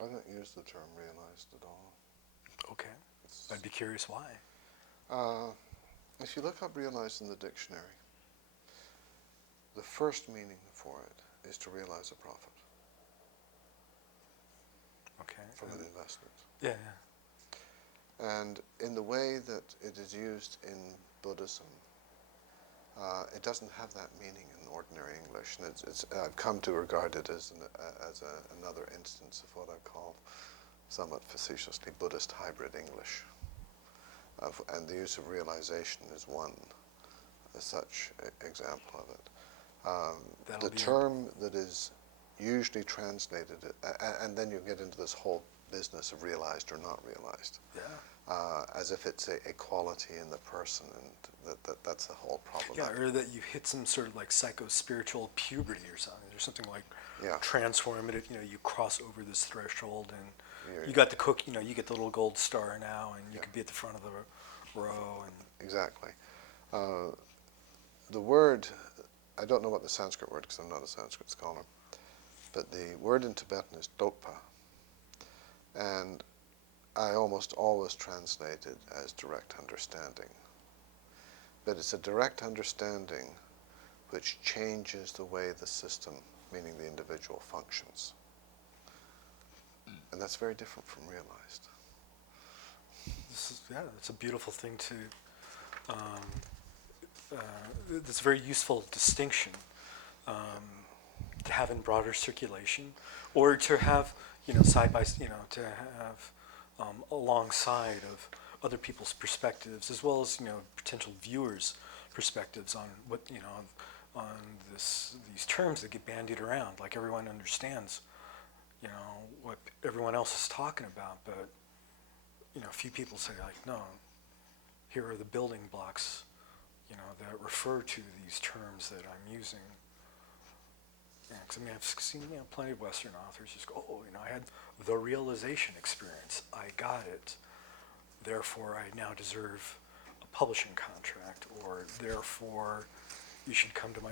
I don't use the term realized at all. Okay. I'd be curious why. If you look up realized in the dictionary, the first meaning for it is to realize a profit. Okay. From an investment. Yeah, And in the way that it is used in Buddhism, it doesn't have that meaning in ordinary English, and I've come to regard it as another instance of what I call, somewhat facetiously, Buddhist hybrid English. And the use of realization is one such example of it. The term that is usually translated, and then you get into this whole business of realized or not realized, as if it's a quality in the person, and that's the whole problem. Yeah, or that you hit some sort of like psycho-spiritual puberty or something. There's something like transformative. You cross over this threshold, and you got the cook. You get the little gold star now, and you could be at the front of the row. And exactly. The word, I don't know what the Sanskrit word, because I'm not a Sanskrit scholar, but the word in Tibetan is dokpa, and I almost always translate it as direct understanding. But it's a direct understanding which changes the way the system, meaning the individual, functions. And that's very different from realized. It's a beautiful thing to, it's a very useful distinction to have in broader circulation, or to have, side by, to have alongside of other people's perspectives, as well as, potential viewers' perspectives on what, on these terms that get bandied around. Like everyone understands, what everyone else is talking about, but, a few people say like, no, here are the building blocks, that refer to these terms that I'm using. Because I've seen plenty of Western authors just go, I had the realization experience. I got it. Therefore, I now deserve a publishing contract, or therefore, you should come to my,